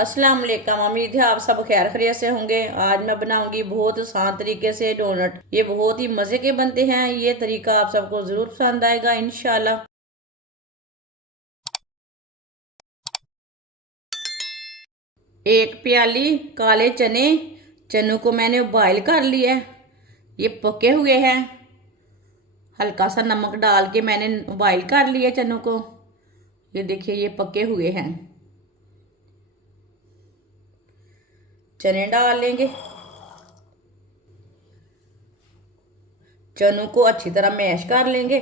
अस्सलाम वालेकुम। उम्मीद है आप सब खैर खैरियत से होंगे। आज मैं बनाऊंगी बहुत आसान तरीके से डोनट। ये बहुत ही मज़े के बनते हैं। ये तरीका आप सबको ज़रूर पसंद आएगा इंशाल्लाह। एक प्याली काले चने, चनों को मैंने बॉयल कर लिया है। ये पके हुए हैं। हल्का सा नमक डाल के मैंने बॉयल कर लिया चनों को। ये देखिए ये पके हुए हैं। चने डाल लेंगे। चनों को अच्छी तरह मैश कर लेंगे।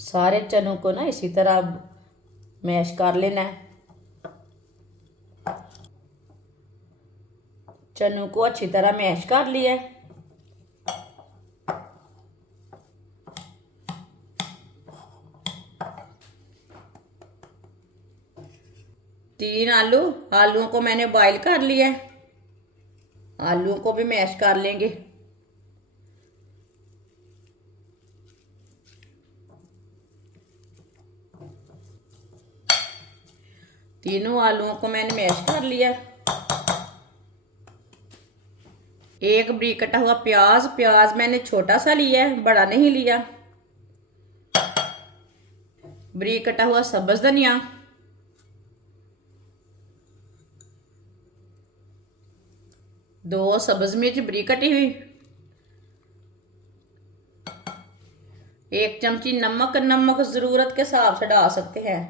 सारे चनों को ना इसी तरह मैश कर लेना है। चनों को अच्छी तरह मैश कर लिया है। तीन आलूओं को मैंने बॉईल कर लिया है। आलूओं को भी मैश कर लेंगे। तीनों आलूओं को मैंने मैश कर लिया। एक बारीक कटा हुआ प्याज, प्याज मैंने छोटा सा लिया है, बड़ा नहीं लिया। बारीक कटा हुआ सब्ज धनिया, दो सब्ज मिर्च बारीक कटी हुई, एक चमची नमक, नमक ज़रूरत के हिसाब से डाल सकते हैं।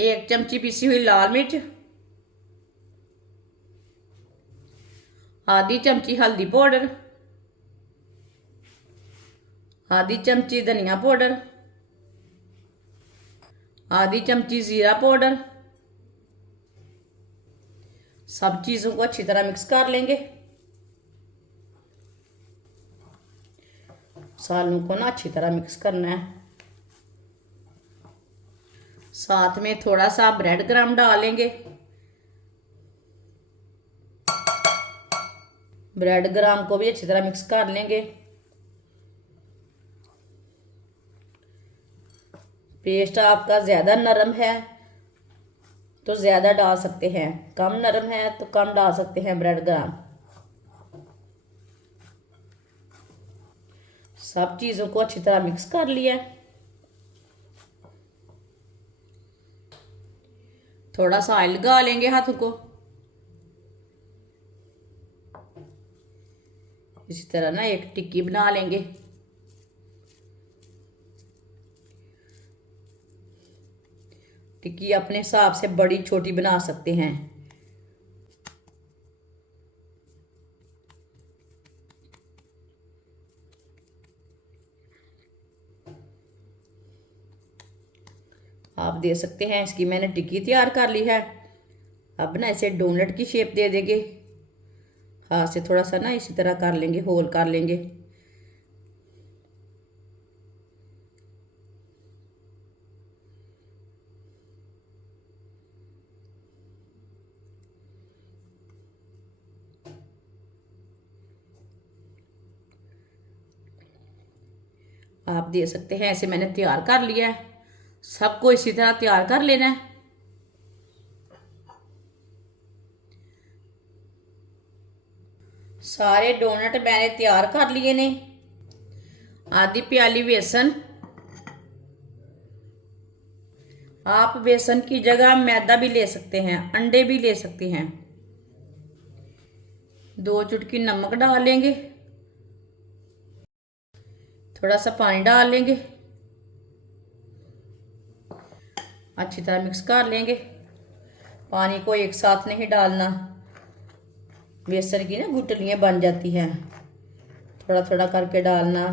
एक चमची पीसी हुई लाल मिर्च, आधी चमची हल्दी पाउडर, आधी चमची धनिया पाउडर, आधी चमची ज़ीरा पाउडर। सब चीज़ों को अच्छी तरह मिक्स कर लेंगे। सालों को ना अच्छी तरह मिक्स करना है। साथ में थोड़ा सा ब्रेड क्रम्ब डालेंगे। ब्रेड क्रम्ब को भी अच्छी तरह मिक्स कर लेंगे। पेस्ट आपका ज़्यादा नरम है तो ज़्यादा डाल सकते हैं, कम नरम है तो कम डाल सकते हैं ब्रेड क्रम्ब। सब चीज़ों को अच्छी तरह मिक्स कर लिया। थोड़ा सा ऑयल लगा लेंगे हाथों को। इसी तरह ना एक टिक्की बना लेंगे। टिक्की अपने हिसाब से बड़ी छोटी बना सकते हैं। आप दे सकते हैं। इसकी मैंने टिक्की तैयार कर ली है। अब ना इसे डोनट की शेप दे देंगे। हाथ से थोड़ा सा ना इसी तरह कर लेंगे, होल कर लेंगे। आप दे सकते हैं। ऐसे मैंने तैयार कर लिया है। सबको इसी तरह तैयार कर लेना है। सारे डोनट मैंने तैयार कर लिए ने। आधी प्याली बेसन, आप बेसन की जगह मैदा भी ले सकते हैं, अंडे भी ले सकते हैं। दो चुटकी नमक डाल लेंगे। थोड़ा सा पानी डाल लेंगे। अच्छी तरह मिक्स कर लेंगे। पानी को एक साथ नहीं डालना, बेसन की ना गुठलियाँ बन जाती हैं। थोड़ा थोड़ा करके डालना।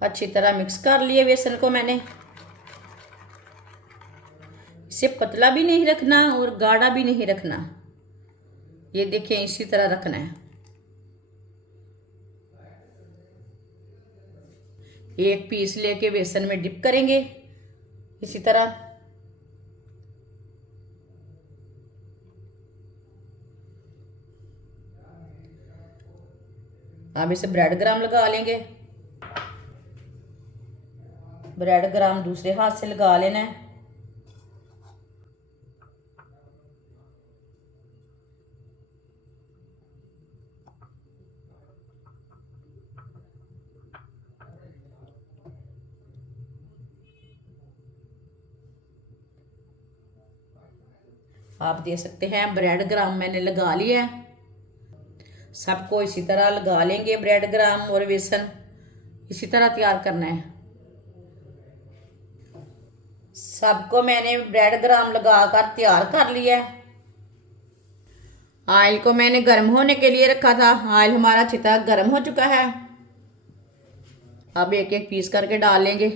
अच्छी तरह मिक्स कर लिए बेसन को मैंने। इसे पतला भी नहीं रखना और गाढ़ा भी नहीं रखना। ये देखिए इसी तरह रखना है। एक पीस लेके बेसन में डिप करेंगे इसी तरह। अब इसे ब्रेड ग्राम लगा लेंगे। ब्रेड ग्राम दूसरे हाथ से लगा लेना है। आप देख सकते हैं ब्रेड ग्राम मैंने लगा लिया है। सबको इसी तरह लगा लेंगे। ब्रेड ग्राम और बेसन इसी तरह तैयार करना है। सबको मैंने ब्रेड ग्राम लगाकर तैयार कर लिया है। ऑयल को मैंने गर्म होने के लिए रखा था। ऑयल हमारा अच्छी तरह गर्म हो चुका है। अब एक एक पीस करके डाल लेंगे।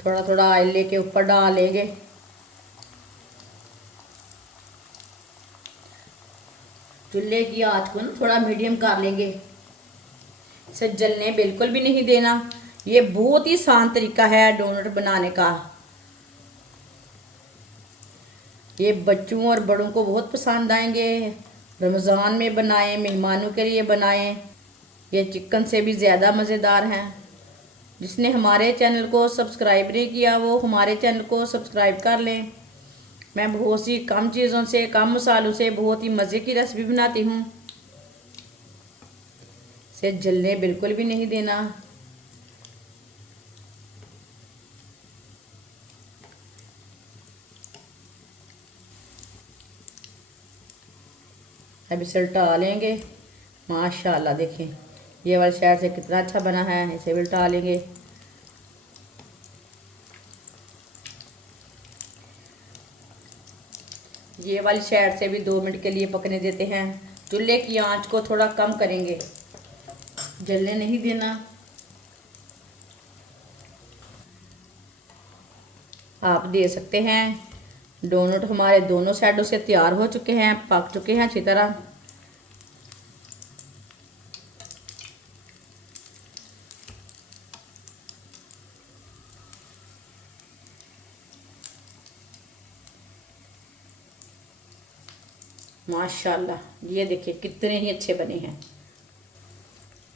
थोड़ा थोड़ा ऑयल लेके ऊपर डाल लेंगे। चूल्हे की आंच को ना थोड़ा मीडियम कर लेंगे। इसे जलने बिल्कुल भी नहीं देना। ये बहुत ही आसान तरीका है डोनट बनाने का। ये बच्चों और बड़ों को बहुत पसंद आएंगे। रमज़ान में बनाएं, मेहमानों के लिए बनाएं। ये चिकन से भी ज़्यादा मज़ेदार हैं। जिसने हमारे चैनल को सब्सक्राइब नहीं किया वो हमारे चैनल को सब्सक्राइब कर लें। मैं बहुत सी कम चीज़ों से, कम मसालों से बहुत ही मज़े की रेसिपी बनाती हूँ। इसे जलने बिल्कुल भी नहीं देना। अब इसे उल्टा लेंगे। माशाल्लाह देखें ये वाली साइड से कितना अच्छा बना है। इसे भी उल्टा लेंगे। ये वाली साइड से भी 2 मिनट के लिए पकने देते हैं। चूल्हे की आंच को थोड़ा कम करेंगे, जलने नहीं देना। आप दे सकते हैं डोनट हमारे दोनों साइडों से तैयार हो चुके हैं, पक चुके हैं अच्छी तरह। माशाल्लाह ये देखिए कितने ही अच्छे बने हैं।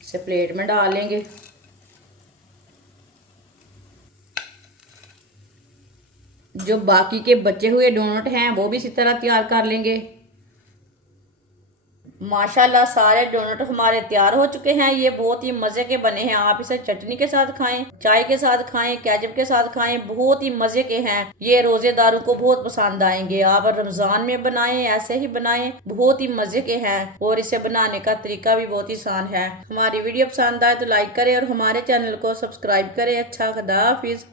इसे प्लेट में डाल लेंगे। जो बाकी के बचे हुए डोनट हैं वो भी इसी तरह तैयार कर लेंगे। माशाल्लाह सारे डोनट हमारे तैयार हो चुके हैं। ये बहुत ही मज़े के बने हैं। आप इसे चटनी के साथ खाएं, चाय के साथ खाएं, केचप के साथ खाएं, बहुत ही मज़े के हैं। ये रोज़ेदारों को बहुत पसंद आएंगे। आप रमज़ान में बनाएं, ऐसे ही बनाएं, बहुत ही मज़े के हैं। और इसे बनाने का तरीका भी बहुत ही आसान है। हमारी वीडियो पसंद आए तो लाइक करें और हमारे चैनल को सब्सक्राइब करें। अच्छा, खुदा हाफिज़।